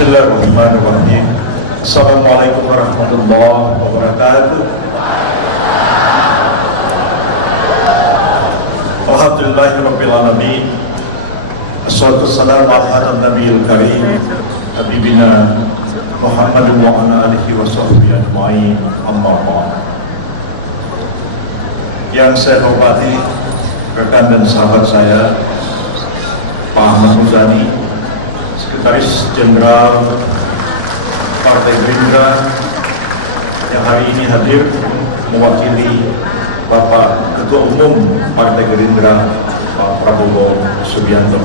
Bismillahirrahmanirrahim. Assalamualaikum warahmatullahi wabarakatuh. Alhamdulillahirabbil alamin. Assalatu wassalamu ala nabiyil karim habibina Muhammadin wa ala alihi wa sahbihi ajma'in. Amma ba'd. Yang saya hormati rekan dan sahabat saya Pak Ahmad Muzani, Sekretaris Jenderal Partai Gerindra yang hari ini hadir mewakili Bapak Ketua Umum Partai Gerindra Pak Prabowo Subianto.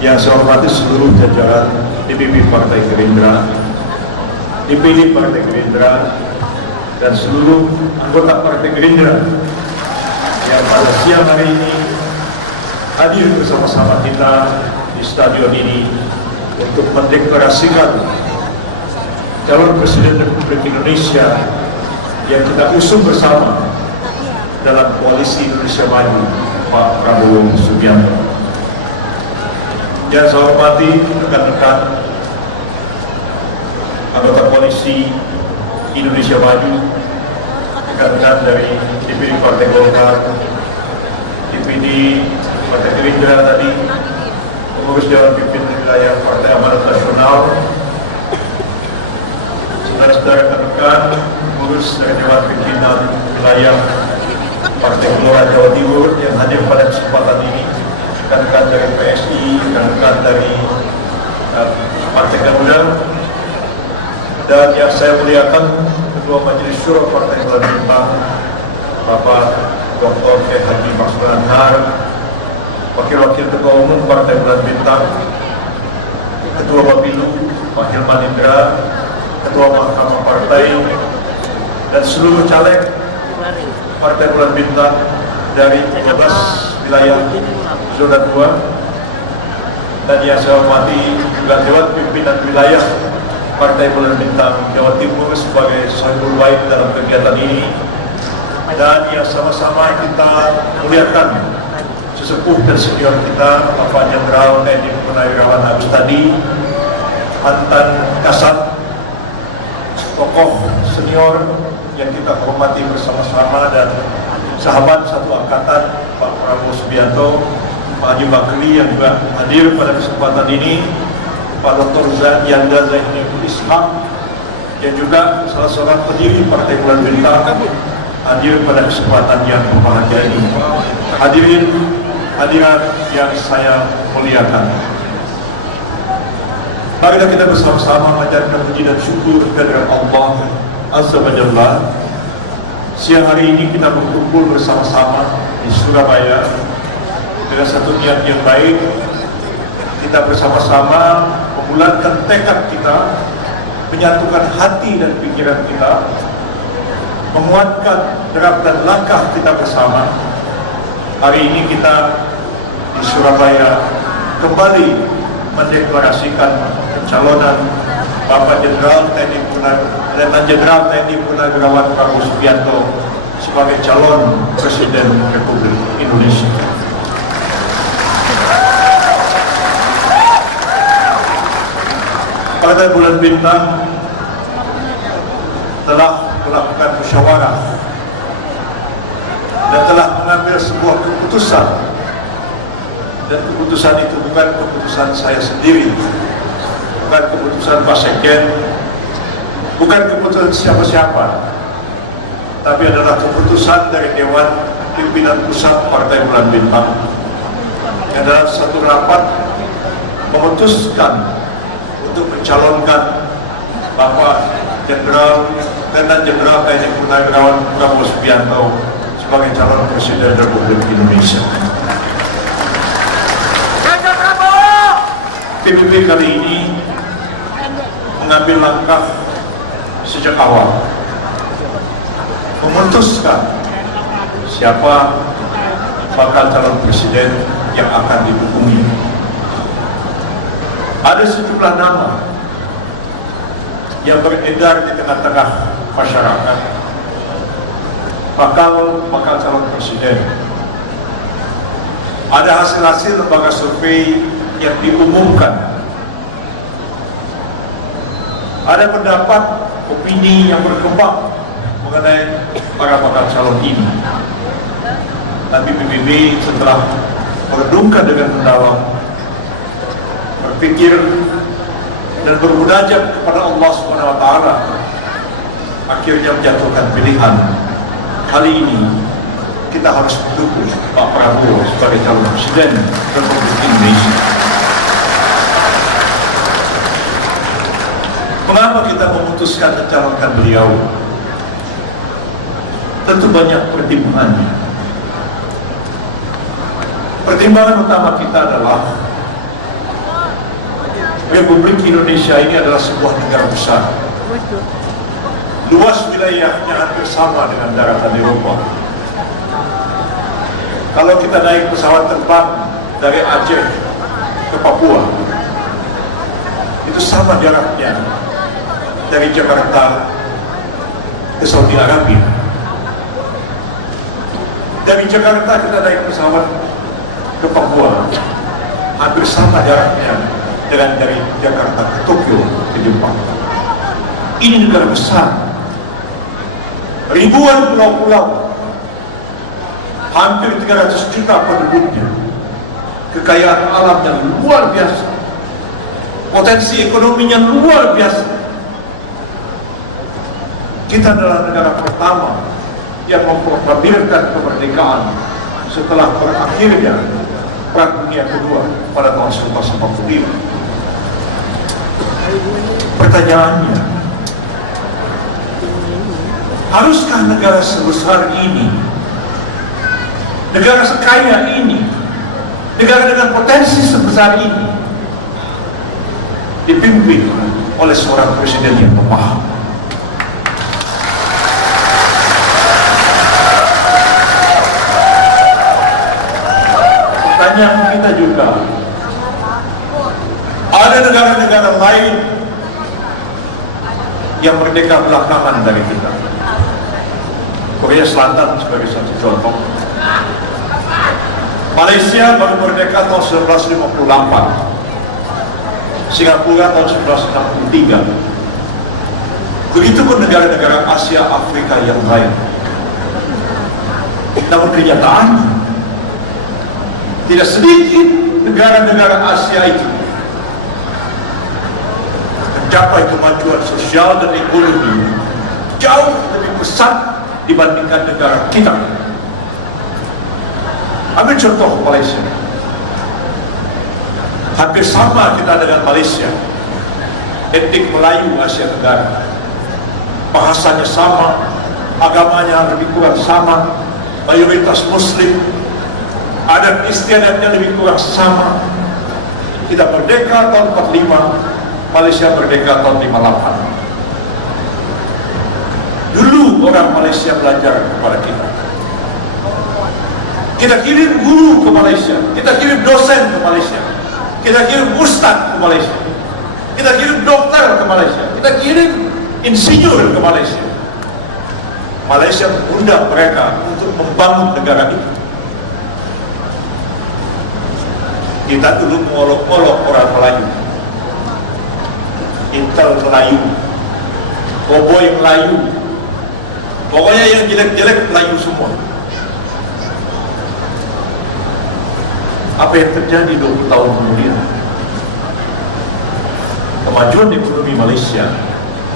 Yang saya hormati seluruh jajaran DPP Partai Gerindra, DPD Partai Gerindra, dan seluruh anggota Partai Gerindra yang pada siang hari ini hadir bersama-sama kita di stadion ini untuk mendeklarasikan calon Presiden Republik Indonesia yang kita usung bersama dalam Koalisi Indonesia Maju, Pak Prabowo Subianto. Yang saya hormati rekan-rekan anggota Koalisi Indonesia Maju, rekan-rekan dari DPD Partai Golkar, DPD Partai Gerindra tadi, pengurus Dewan Pimpinan Wilayah Partai Amanat Nasional, saudara-saudara rekan-rekan pengurus dari Dewan Pimpinan Wilayah Partai Gelora Jawa Timur yang hadir pada kesempatan ini, rekan-rekan dari PSI, rekan-rekan dari Partai Garuda, dan yang saya muliakan Ketua Majelis Syuro Partai Bulan Bintang, Bapak Dr. K. Haji Maksud Anhar, Wakil-Wakil Ketua Umum Partai Bulan Bintang, Ketua Bapilu Pak Hilman Indra, Ketua Mahkamah Partai, dan seluruh caleg Partai Bulan Bintang dari 13 wilayah zona 2, dan yang saya hormati juga Dewan Pimpinan Wilayah Partai Bulan Bintang Jawa Timur sebagai sahibul baik dalam kegiatan ini, dan yang sama-sama kita muliakan sesepuh dan senior kita, Bapak Jenderal TNI Purnawirawan Agus tadi, mantan Kasat, tokoh senior yang kita hormati bersama-sama, dan sahabat satu angkatan Pak Prabowo Subianto, Pak Haji Bakri yang juga hadir pada kesempatan ini, Pak Dr. Yanda Zainul Ishaq yang juga salah seorang pendiri Partai Bulan Bintang hadir pada kesempatan yang berbahagia ini. Hadirin hadirat yang saya muliakan, marilah kita bersama-sama menjadikan puji dan syukur kehadirat Allah Azza wa Jalla. Siang hari ini kita berkumpul bersama-sama di Surabaya dengan satu niat yang baik. Kita bersama-sama membulatkan tekad kita, menyatukan hati dan pikiran kita, menguatkan derap dan langkah kita bersama. Hari ini kita di Surabaya kembali mendeklarasikan pencalonan Bapak Jenderal TNI Purnawirawan Prabowo Subianto sebagai calon Presiden Republik Indonesia. Partai Bulan Bintang telah melakukan musyawarah dan telah mengambil sebuah keputusan, dan keputusan itu bukan keputusan saya sendiri, bukan keputusan Pak Sekjen, bukan keputusan siapa-siapa, tapi adalah keputusan dari Dewan Pimpinan Pusat Partai Bulan Bintang yang dalam satu rapat memutuskan untuk mencalonkan Bapak Jenderal TNI Purnawirawan Prabowo Subianto sebagai calon Presiden Republik Indonesia. PBB kali ini mengambil langkah sejak awal, memutuskan siapa bakal calon presiden yang akan didukungi. Ada sejumlah nama yang beredar di tengah-tengah masyarakat bakal calon presiden. Ada hasil-hasil lembaga survei yang diumumkan Ada pendapat, opini yang berkembang mengenai para bakal calon ini. Tapi PBB setelah merenungkan dengan mendalam, berpikir dan bermunajat kepada Allah Subhanahu wa taala, akhirnya menjatuhkan pilihan. Kali ini kita harus mendukung Pak Prabowo sebagai calon presiden Republik Indonesia. Mengapa kita memutuskan mencalonkan beliau? Tentu banyak pertimbangannya. Pertimbangan utama kita adalah Republik Indonesia ini adalah sebuah negara besar. Luas wilayahnya hampir sama dengan daratan Eropa. Kalau kita naik pesawat terbang dari Aceh ke Papua, itu sama jaraknya dari Jakarta ke Saudi Arabia. Dari Jakarta kita naik pesawat ke Papua, hampir sama jaraknya dengan dari Jakarta ke Tokyo ke Jepang. Ini negara besar, ribuan pulau-pulau, hampir 300 juta penduduknya, kekayaan alam yang luar biasa, potensi ekonominya luar biasa. Kita adalah negara pertama yang memproklamirkan kemerdekaan setelah berakhirnya Perang Dunia Kedua pada tahun 1945. Pertanyaannya, haruskah negara sebesar ini, negara sekaya ini, negara dengan potensi sebesar ini dipimpin oleh seorang presiden yang pemaham? Pertanyaan kita juga, ada negara-negara lain yang merdeka belakangan dari kita. Korea Selatan sebagai satu contoh. Malaysia baru merdeka tahun 1958, Singapura tahun 1963. Begitu pun negara-negara Asia, Afrika yang lain. Namun kenyataannya, tidak sedikit negara-negara Asia itu mencapai kemajuan sosial dan ekonomi jauh lebih besar dibandingkan negara kita. Ambil contoh Malaysia. Hampir sama kita dengan Malaysia. Etnik Melayu Asia Tenggara. Bahasanya sama, agamanya lebih kurang sama, mayoritas Muslim, adat istiadatnya lebih kurang sama. Kita merdeka tahun 45, Malaysia merdeka tahun 58. Dulu orang Malaysia belajar kepada kita. Kita kirim guru ke Malaysia, kita kirim dosen ke Malaysia, kita kirim ustaz ke Malaysia, kita kirim dokter ke Malaysia, kita kirim insinyur ke Malaysia. Malaysia mengundang mereka untuk membangun negara itu. Kita dulu mengolok-olok orang Melayu, Intel Melayu, Boboy Melayu, pokoknya yang jelek-jelek Melayu semua. Apa yang terjadi 20 tahun kemudian? Kemajuan ekonomi Malaysia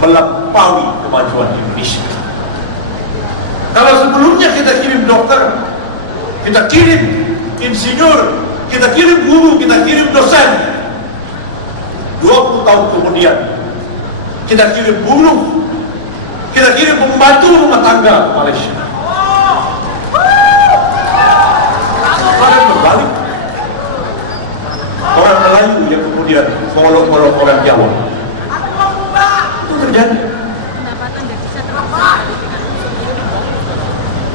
melampaui kemajuan Indonesia. Kalau sebelumnya kita kirim dokter, kita kirim insinyur, kita kirim guru, kita kirim dosen, 20 tahun kemudian kita kirim buruh, kita kirim pembantu rumah tangga ke Malaysia. Orang berbalik. Orang Melayu yang kemudian mengolok-olok orang Jawa. Itu terjadi.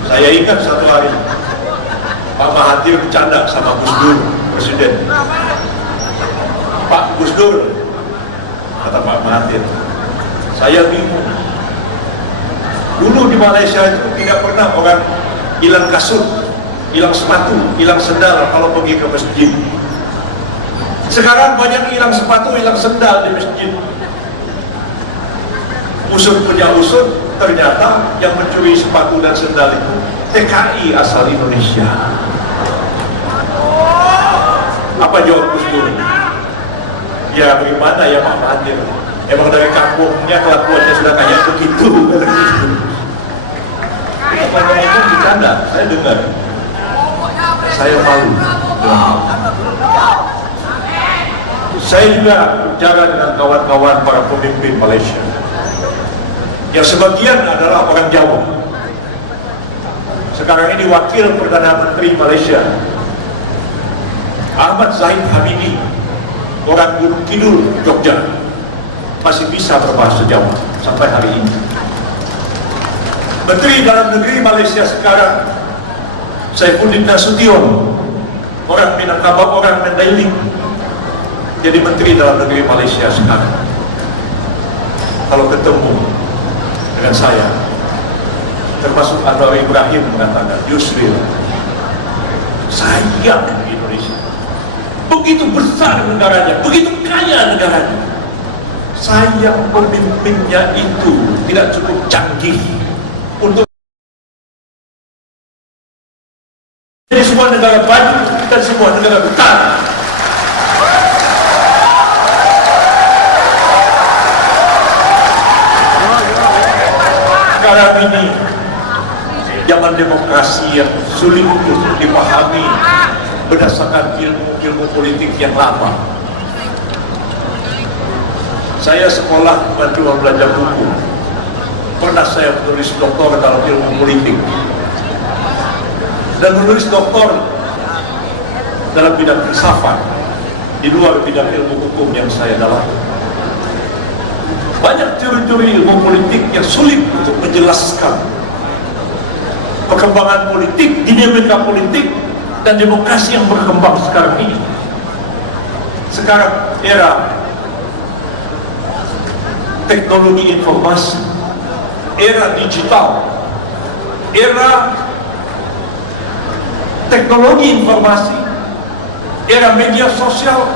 Saya ingat satu hari Pak Mahathir bercanda sama Gus Dur, Presiden. Pak Gus Dur, kata Pak Mahathir, saya bingung. Dulu di Malaysia itu tidak pernah orang hilang kasut, hilang sepatu, hilang sendal kalau pergi ke masjid. Sekarang banyak hilang sepatu, hilang sendal di masjid. Usut punya usut, ternyata yang mencuri sepatu dan sendal itu TKI asal Indonesia. Apa jawab Gus Dur? Ya bagaimana ya Pak Mahathir? Emang dari kampungnya kelakuannya sudah kayak begitu. Apa itu bercanda? Saya dengar. Saya malu. Saya juga bicara dengan kawan-kawan para pemimpin Malaysia. Yang sebagian adalah orang Jawa. Sekarang ini Wakil Perdana Menteri Malaysia Ahmad Zahid Hamidi, orang Gunung Kidul, Jogja, masih bisa berbahasa Jawa sampai hari ini. Menteri Dalam Negeri Malaysia sekarang Saifuddin Nasution, orang Minangkabau, orang Mandailing, jadi Menteri Dalam Negeri Malaysia sekarang. Kalau ketemu dengan saya, termasuk Anwar Ibrahim mengatakan, Yusril, sayang Indonesia, begitu besar negaranya, begitu kaya negaranya, sayang pemimpinnya itu tidak cukup canggih untuk jadi semua negara maju dan semua negara besar. Sekarang ini zaman demokrasi yang sulit untuk dipahami berdasarkan ilmu politik yang lama. Saya sekolah bantuan belajar buku, pernah saya menulis doktor dalam ilmu politik dan menulis doktor dalam bidang filsafat di luar bidang ilmu hukum yang saya dalami. Banyak teori-teori ilmu politik yang sulit untuk menjelaskan perkembangan politik, dinamika politik dan demokrasi yang berkembang sekarang ini. Sekarang era teknologi informasi, era digital, era teknologi informasi, era media sosial,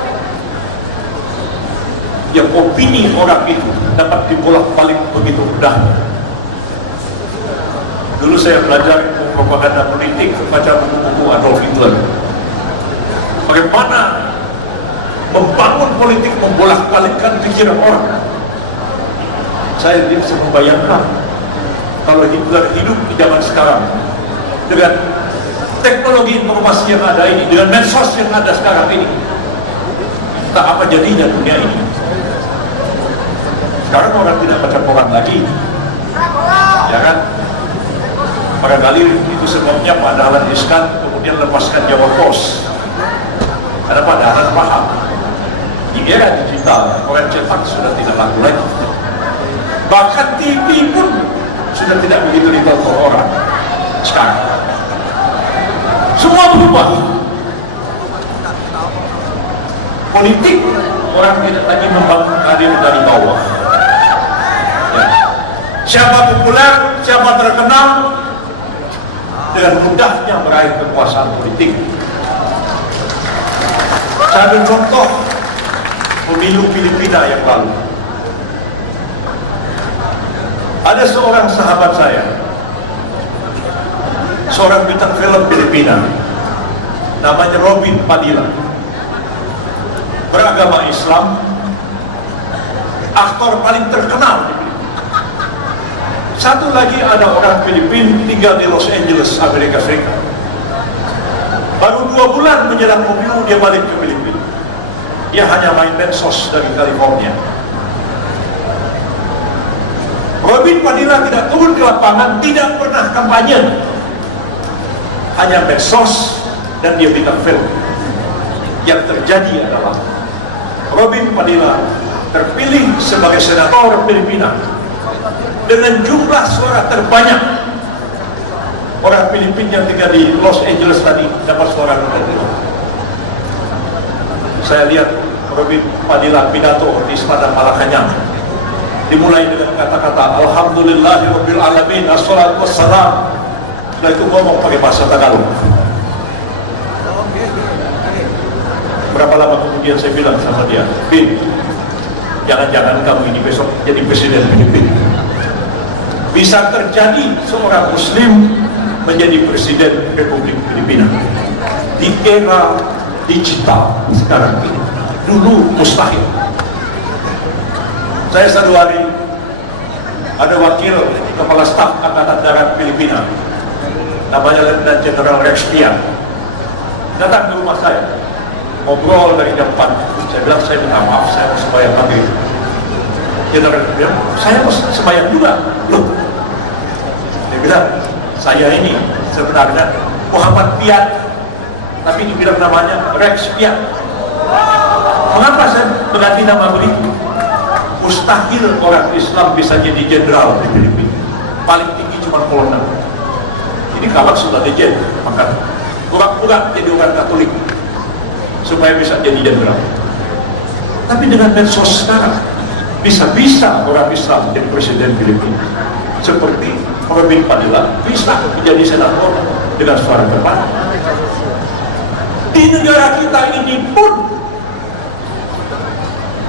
yang opini orang itu dapat dibolak-balik begitu mudah. Dulu saya belajar propaganda politik, baca buku-buku Adolf Hitler. Bagaimana membangun politik membolak-balikkan pikiran orang. Saya bisa membayangkan kalau Hitler hidup di zaman sekarang dengan teknologi informasi yang ada ini, dengan medsos yang ada sekarang ini, tak apa jadinya dunia ini. Sekarang orang tidak baca koran lagi, ya kan? Barangkali itu sebabnya Pak Dahlan Iskan kemudian lepaskan Jawa Pos, karena Pak Dahlan paham di era digital koran cetak sudah tidak laku lagi, bahkan TV pun sudah tidak begitu ditonton orang sekarang. Semua berubah. Politik orang tidak lagi membangun karir dari bawah. Siapa populer, siapa terkenal, dengan mudahnya meraih kekuasaan politik. Saya ambil contoh pemilu Filipina yang lalu. Ada seorang sahabat saya, seorang bintang film Filipina, namanya Robin Padilla, beragama Islam, aktor paling terkenal di Filipina. Satu lagi ada orang Filipina tinggal di Los Angeles, Amerika Serikat. Baru 2 bulan menjelang pemilu dia balik ke Filipina. Dia hanya main medsos dari California. Robin Padilla tidak turun ke lapangan, tidak pernah kampanye, hanya medsos dan dia bikin film. Yang terjadi adalah Robin Padilla terpilih sebagai senator Filipina dengan jumlah suara terbanyak. Orang Filipina yang tinggal di Los Angeles tadi dapat suara nomor 2. Saya lihat Robin Padilla pidato di Istana Malacañang, dimulai dengan kata-kata Alhamdulillahirabbil alamin, assalatu wassalam. Setelah itu ngomong pakai bahasa Tagalog. Berapa lama kemudian saya bilang sama dia, Bin, jangan-jangan kamu ini besok jadi presiden Filipina. bisa terjadi seorang Muslim menjadi Presiden Republik Filipina di era digital sekarang ini. Dulu mustahil. Saya satu hari ada wakil kepala staf Angkatan Darat Filipina, namanya Letnan Jenderal Rex Pian, datang ke rumah saya, ngobrol dari jam 4. Saya bilang, saya minta maaf, saya mau sembahyang maghrib. Jenderal bilang, saya mau sembahyang juga. Loh, dia bilang, saya ini sebenarnya Muhammad Pian, tapi dibilang namanya Rex Pian. Mengapa saya mengganti nama begitu? Mustahil orang Islam bisa jadi jenderal di Filipina. Paling tinggi cuma kolonel. Ini kalau sudah di maka pura-pura jadi orang Katolik supaya bisa jadi jenderal. Tapi dengan medsos sekarang bisa-bisa orang Islam jadi presiden Filipina. Seperti Robin Padilla bisa menjadi senator dengan suara terbanyak. Di negara kita ini pun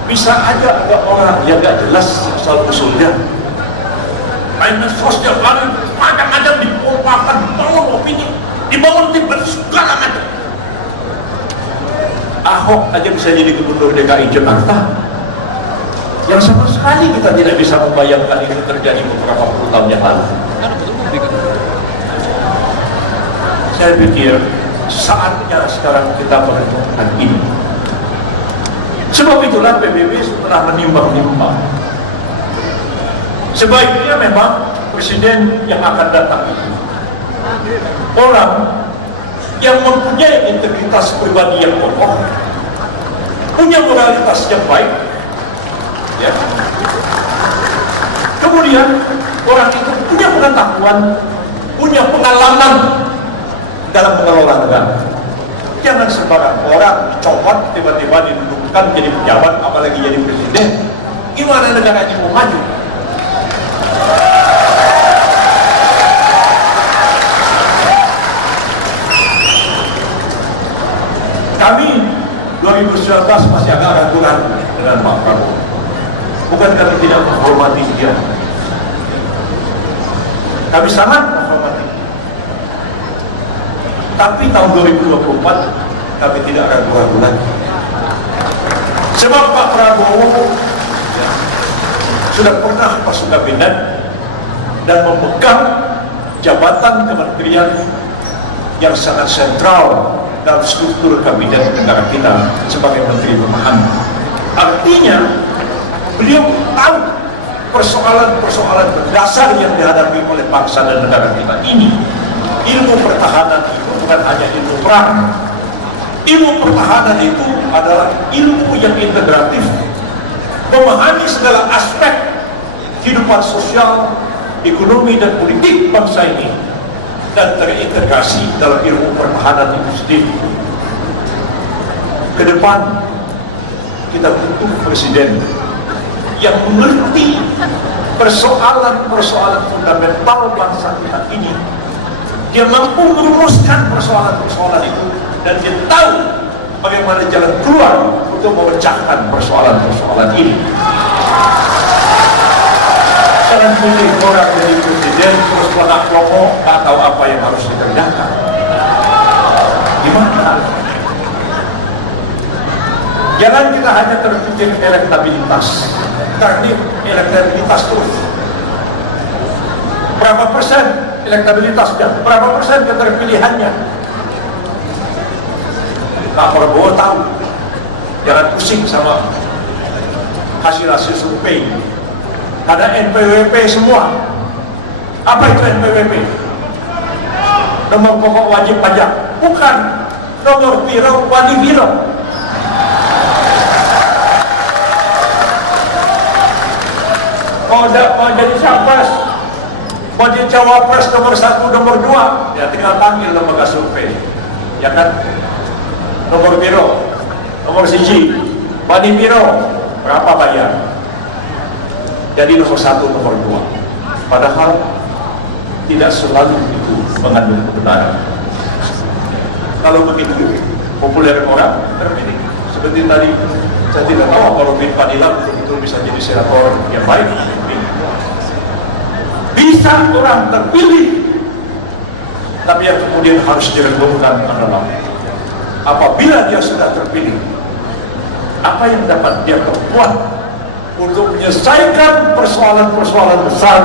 bisa aja ada orang yang gak jelas asal usulnya, main sosial macam-macam dipompakan, dibangun opini, dibangun tim segala macam. Ahok aja bisa jadi gubernur DKI Jakarta, yang sama sekali kita tidak bisa membayangkan itu terjadi beberapa puluh tahun yang lalu. Saya pikir saatnya sekarang kita merenungkan ini. Sebab itulah PBB setelah menimbang-nimbang, sebaiknya memang presiden yang akan datang itu orang yang mempunyai integritas pribadi yang kokoh, punya moralitas yang baik, ya. Kemudian orang itu punya pengetahuan, punya pengalaman dalam mengelola negara. Jangan sembarang orang dicopot tiba-tiba didudukkan jadi pejabat, apalagi jadi presiden. Gimana negara ini mau maju? Kami 2019 masih agak ragu-ragu dengan Pak Prabowo. Bukan kami tidak menghormati dia, kami sangat menghormati. Tapi tahun 2024 kami tidak ragu-ragu lagi. Sebab Pak Prabowo sudah pernah masuk kabinet dan memegang jabatan kementerian yang sangat sentral dalam struktur kabinet negara kita sebagai Menteri Pemahaman. Artinya beliau tahu persoalan-persoalan berdasar yang dihadapi oleh bangsa dan negara kita ini. Ilmu pertahanan itu bukan hanya ilmu perang. Ilmu pertahanan itu adalah ilmu yang integratif, memahami segala aspek kehidupan sosial, ekonomi dan politik bangsa ini, dan terintegrasi dalam ilmu pertahanan itu sendiri. Ke depan kita butuh presiden yang mengerti persoalan-persoalan fundamental bangsa kita ini. Dia mampu merumuskan persoalan-persoalan itu, dan dia tahu bagaimana jalan keluar untuk memecahkan persoalan-persoalan ini. Jangan pilih orang menjadi presiden terus pelak-pelongo, tak tahu apa yang harus dikerjakan. Gimana? Jangan kita hanya terpikir elektabilitas, karena elektabilitas terus. Berapa persen elektabilitasnya? Berapa persen keterpilihannya? Pak Prabowo tahu. Jangan pusing sama hasil-hasil survei. Ada NPWP semua. Apa itu NPWP? Nomor pokok wajib pajak. Bukan. Nomor biro wali biro. Mau jadi capres, mau jadi cawapres nomor 1, nomor 2, ya tinggal panggil lembaga survei, ya kan? Nomor biro, nomor siji, wali biro, berapa bayar? Jadi nomor 1, nomor 2. Padahal tidak selalu itu mengandung kebenaran. Kalau begitu, populer orang terpilih. Seperti tadi, saya tidak tahu kalau Robin Padilla betul-betul bisa jadi senator yang baik. Bisa orang terpilih, tapi yang kemudian harus direnungkan adalah apabila dia sudah terpilih, apa yang dapat dia perbuat untuk menyelesaikan persoalan-persoalan besar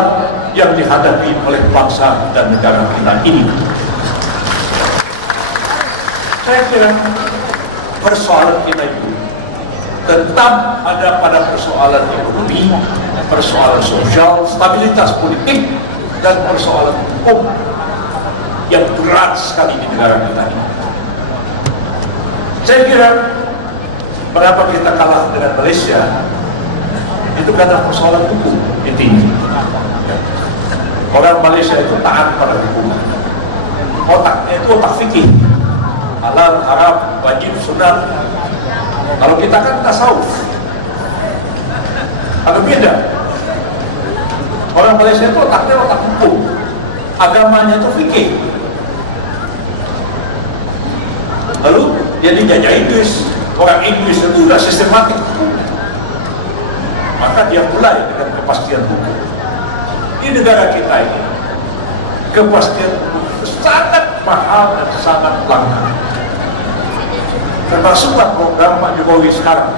yang dihadapi oleh bangsa dan negara kita ini. Saya kira persoalan kita itu tetap ada pada persoalan ekonomi, persoalan sosial, stabilitas politik, dan persoalan hukum yang berat sekali di negara kita ini. Saya kira berapa kita kalah dengan Malaysia itu karena persoalan hukum intinya. Orang Malaysia itu taat pada hukum. Otaknya itu otak fikih, halal, haram, wajib, sunat. Kalau kita kan tasawuf, agak beda. Orang Malaysia itu otaknya otak hukum, agamanya itu fikih. Lalu dia dijajah Inggris, orang Inggris itu sudah sistematik hukum, maka dia mulai dengan kepastian hukum. Di negara kita ini kepastian hukum sangat mahal dan sangat langka. Termasuklah program Pak Jokowi sekarang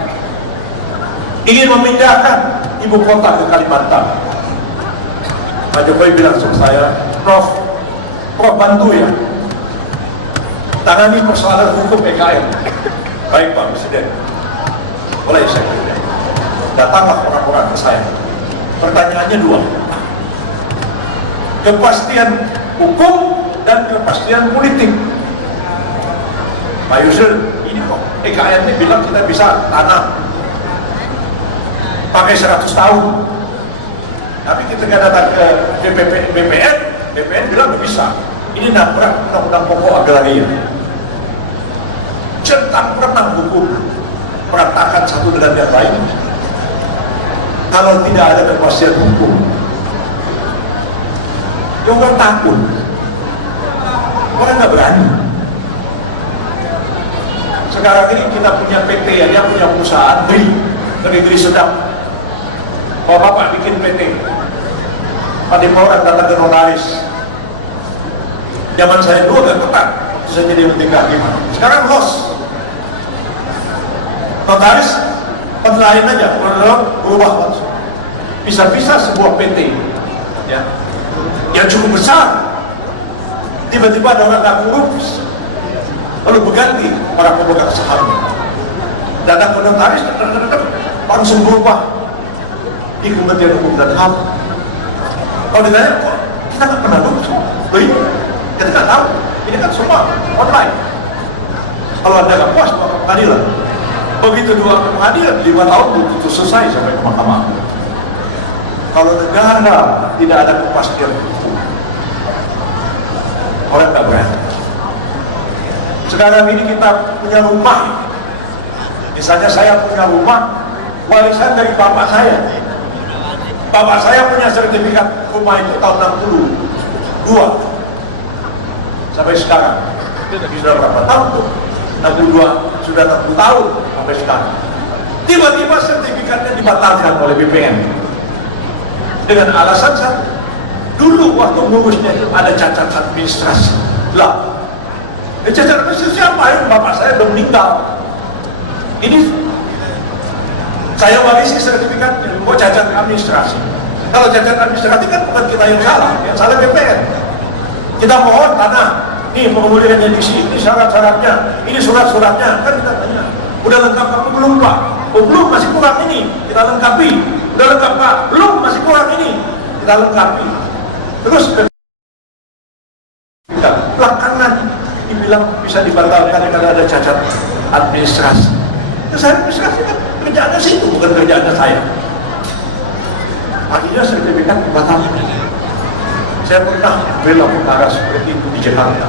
ingin memindahkan ibu kota ke Kalimantan. Pak Jokowi bilang sama saya, Prof bantu ya tangani persoalan hukum PKN. Baik Pak Presiden, boleh saya kira. Datanglah orang-orang ke saya. Pertanyaannya dua, kepastian hukum dan kepastian politik. Pak Yusril, ini kok PKN ini bilang kita bisa tanam pakai 100 tahun, tapi kita datang ke BPN bilang nggak bisa. Ini nabrak undang-undang pokok agraria, centang renang hukum, berantakan satu dengan yang lain. Kalau tidak ada kepastian hukum, orang takut, orang nggak berani. Sekarang ini kita punya PT, yang punya perusahaan negeri sedang. Kalau Bapak bikin PT, pada orang datang ke notaris. Zaman saya dulu agak ketat, bisa jadi menteri kehakiman. Sekarang host, notaris penilaian aja, berubah langsung. Bisa-bisa sebuah PT, ya, yang cukup besar, tiba-tiba ada orang nggak ngurus, lalu berganti para pemegang saham, datang ke notaris, langsung berubah di Kementerian Hukum dan HAM. Kalau ditanya, kok kita nggak pernah lulus? Kita nggak tahu, ini kan semua online. Kalau Anda nggak puas, pengadilan. Begitu dua pengadilan, 5 tahun itu selesai sampai ke mahkamah. Kalau negara tidak ada kepastian hukum, orang nggak berani. Sekarang ini kita punya rumah, misalnya saya punya rumah warisan dari bapak saya. Bapak saya punya sertifikat rumah itu tahun 62 sampai sekarang. Sudah berapa tahun tuh? 62, sudah 60 tahun sampai sekarang. Tiba-tiba sertifikatnya dibatalkan oleh BPN dengan alasan satu, dulu waktu ngurusnya itu ada cacat administrasi. Lah, cacat administrasi apa ya? Bapak saya udah meninggal. Ini saya warisi sertifikatnya, kok cacat administrasi. Kalau cacat administrasi kan bukan kita yang salah BPN. Kita mohon tanah, nih pengembaliannya di sini, ini syarat-syaratnya, ini surat-suratnya, kan kita tanya, udah lengkap kamu belum Pak? Oh belum, masih kurang ini, kita lengkapi. Udah lengkap Pak? Belum, masih kurang ini, kita lengkapi. Terus belakangan dibilang bisa dibatalkan karena ada cacat administrasi. Cacat administrasi kan kerjaannya situ, bukan kerjaannya saya. Akhirnya sertifikat dibatalkan. Saya pernah bela perkara seperti itu di Jakarta.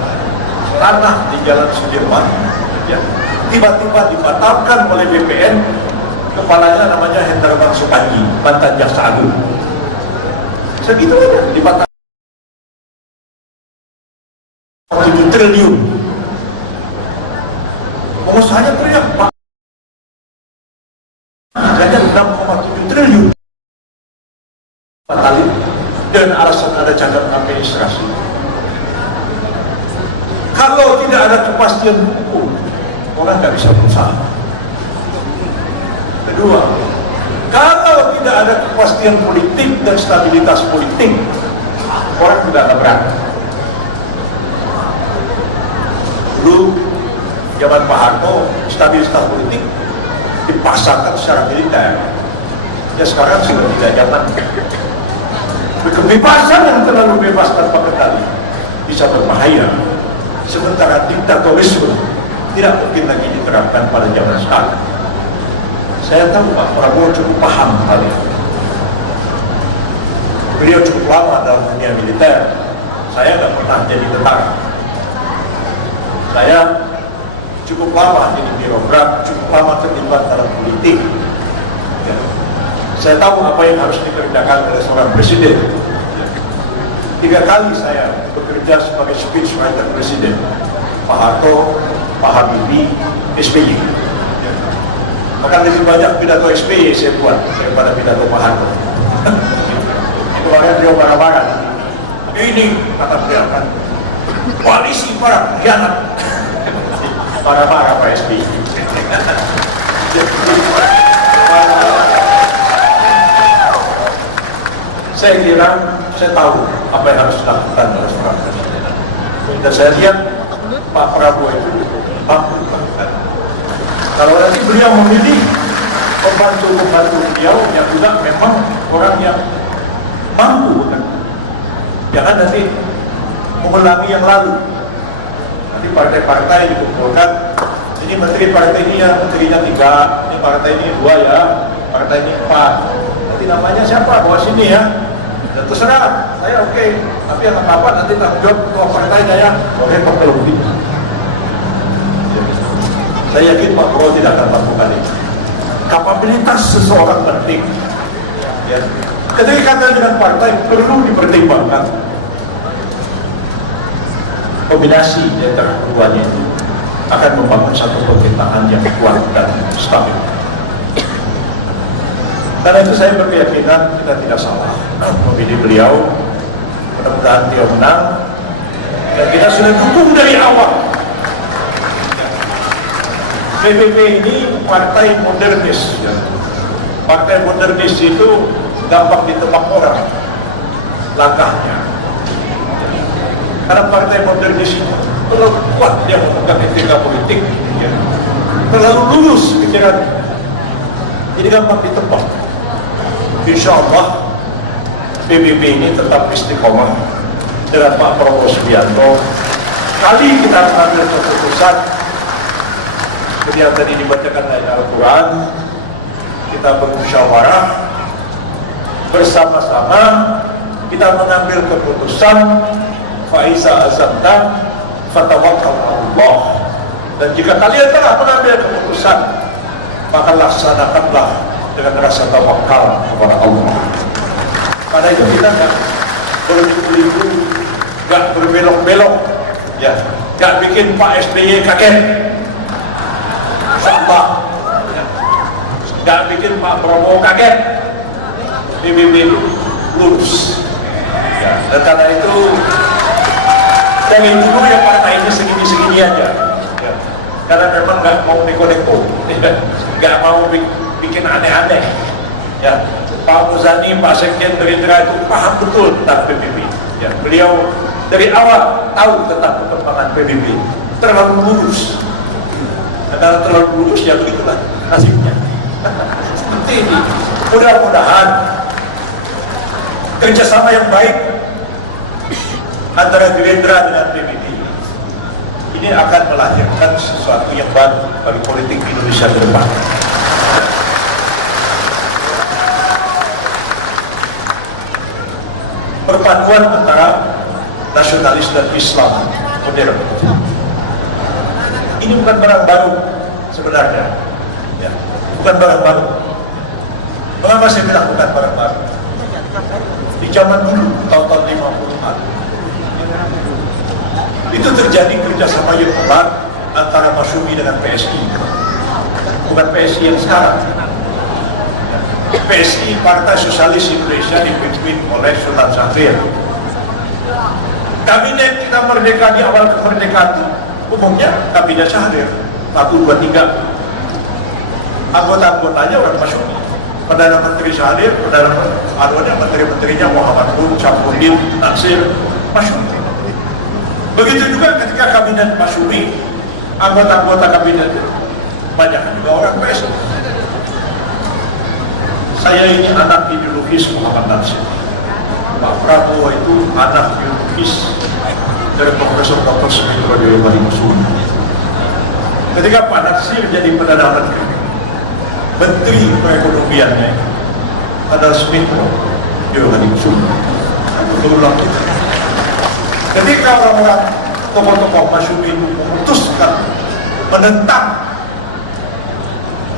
Tanah di Jalan Sudirman, ya, tiba-tiba dibatalkan oleh BPN. Kepalanya namanya Hendarman Sukanji, mantan Jaksa Agung. Segitu aja dibatalkan. 7 triliun. Pengusahanya teriak, Pak. Harganya 6,7 triliun. Batalin. dengan alasan ada cacat administrasi. Kalau tidak ada kepastian hukum, orang nggak bisa berusaha. Kedua, kalau tidak ada kepastian politik dan stabilitas politik, orang tidak akan berani. Dulu zaman Pak Harto, stabilitas politik dipasarkan secara militer. Ya sekarang sudah tidak zaman. Kebebasan yang terlalu bebas tanpa kendali bisa berbahaya. Sementara diktatorisme tidak mungkin lagi diterapkan pada zaman sekarang. Saya tahu Pak Prabowo cukup paham hal ini. Beliau cukup lama dalam dunia militer. Saya nggak pernah jadi tentara. Saya cukup lama jadi birokrat, cukup lama terlibat dalam politik. Ya. Saya tahu apa yang harus dikerjakan oleh seorang presiden. 3 kali saya bekerja sebagai speechwriter presiden. Pak Harto, Pak Habibie, SBY. Maka lebih banyak pidato SBY saya buat daripada pidato Pak Harto. Itu orang beliau marah-marah. Ini kata beliau kan, koalisi para pengkhianat. Marah-marah Pak SBY. Saya kira saya tahu apa yang harus dilakukan oleh seorang presiden. Dan saya lihat Pak Prabowo itu mampu. Kalau nanti beliau memilih pembantu beliau yang juga memang orang yang mampu, kan? Jangan nanti mengulangi yang lalu. Nanti partai-partai dikumpulkan. Ini menteri partai ini ya, menterinya 3, ini partai ini 2 ya, partai ini 4. Nanti namanya siapa? Bawa sini ya. Dan terserah, saya oke. Tapi yang apa-apa nanti tanggung jawab ketua partainya ya. Oke, kok kalau begitu. Saya yakin Pak Prabowo tidak akan melakukan itu. Kapabilitas seseorang penting. Ya. Kedekatan dengan partai perlu dipertimbangkan. Kombinasi di antara keduanya itu akan membangun satu pemerintahan yang kuat dan stabil. Karena itu saya berkeyakinan kita tidak salah memilih beliau. Mudah-mudahan dia menang. Dan kita sudah dukung dari awal. PBB ini partai modernis. Ya. Partai modernis itu gampang ditebak orang langkahnya. Karena partai modernis itu terlalu kuat dia memegang etika politik. Ya. Terlalu lurus pikiran. Jadi gampang ditebak. Insya Allah PBB ini tetap istiqomah dengan Pak Prabowo Subianto. Kali kita mengambil keputusan seperti yang tadi dibacakan dari Al-Quran, kita bermusyawarah bersama-sama, kita mengambil keputusan Faiza azamta fatawakkal Allah. Dan jika kalian telah mengambil keputusan, maka laksanakanlah dengan rasa tawakal kepada Allah. Karena itu kita nggak berliku-liku, nggak berbelok-belok, ya, nggak bikin Pak SBY kaget, sampah, nggak bikin Pak Prabowo kaget, PBB lurus. Ya, dan karena itu dari dulu ya partai ini segini-segini aja, ya. Karena memang nggak mau neko-neko, nggak mau bikin aneh-aneh. Ya, Pak Muzani, Pak Sekjen Gerindra itu paham betul tentang PBB. Ya, beliau dari awal tahu tentang perkembangan PBB. Terlalu lurus. Karena terlalu lurus ya begitulah nasibnya. Seperti ini. Mudah-mudahan kerjasama yang baik antara Gerindra dengan PBB ini akan melahirkan sesuatu yang baru bagi politik Indonesia ke depan. Perpaduan antara nasionalis dan Islam modern. Ini bukan barang baru sebenarnya, ya. Bukan barang baru. Mengapa saya bilang bukan barang baru? Di zaman dulu, tahun-tahun 50-an, itu terjadi kerjasama yang erat antara Masyumi dengan PSI. Bukan PSI yang sekarang. PSI Partai Sosialis Indonesia dipimpin oleh Sultan Syahrir. Kabinet kita merdeka di awal kemerdekaan itu umumnya kabinet Syahrir 1, 2, 3. Anggota-anggotanya orang Masyumi. Perdana Menteri Syahrir, menteri-menterinya Muhammad Nur, Syamsuddin, Nasir, Masyumi. Begitu juga ketika kabinet Masyumi, anggota-anggota kabinet banyak juga orang PSI. Saya ini anak ideologis Muhammad Nasir. Pak Prabowo itu anak ideologis dari Profesor Dr. Sumitro Dewi Balimusuni. Ketika Pak Nasir jadi Perdana Menteri perekonomiannya adalah Sumitro Dewi Balimusuni. Betul-betul. Ketika orang-orang tokoh-tokoh Masyumi itu memutuskan menentang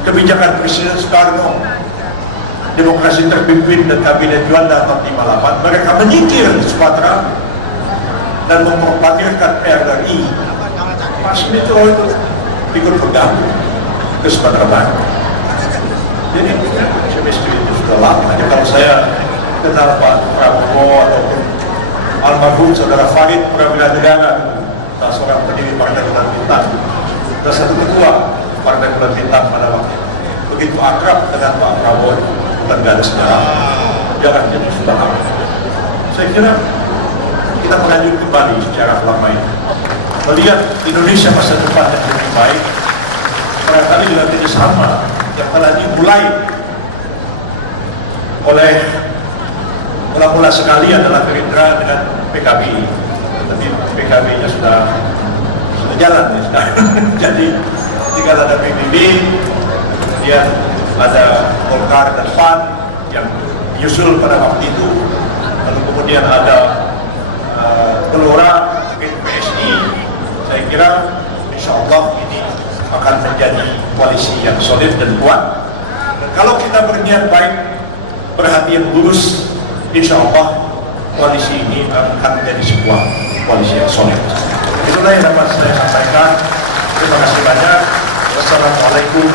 kebijakan Presiden Soekarno, demokrasi terpimpin dan kabinet Juanda tahun 58, mereka menyingkir di Sumatera dan mempropagandakan PRRI. Pak Sumitro itu ikut bergabung ke Sumatera Barat. Jadi semester itu sudah lama. Hanya kalau saya kenal Pak Prabowo ataupun almarhum Saudara Farid Prawira Negara, salah seorang pendiri Partai Bulan Bintang dan satu ketua Partai Bulan Bintang pada waktu itu, begitu akrab dengan Pak Prabowo, bukan gak ada sejarah, jangan jadi sudah lama. Saya kira kita mengajukan kembali sejarah lama ini, melihat Indonesia masa depan yang lebih baik. Barangkali juga tidak sama yang telah dimulai oleh mula-mula sekali adalah Gerindra dengan PKB, tapi PKB-nya sudah jalan ya sudah. Jadi tinggal ada PBB, kemudian ada Golkar dan PAN yang diusul pada waktu itu, lalu kemudian ada Gelora, PSI. Saya kira insya Allah ini akan menjadi koalisi yang solid dan kuat. Dan kalau kita berniat baik, perhatian lurus, insya Allah koalisi ini akan menjadi sebuah koalisi yang solid. Itulah yang dapat saya sampaikan. Terima kasih banyak. Wassalamualaikum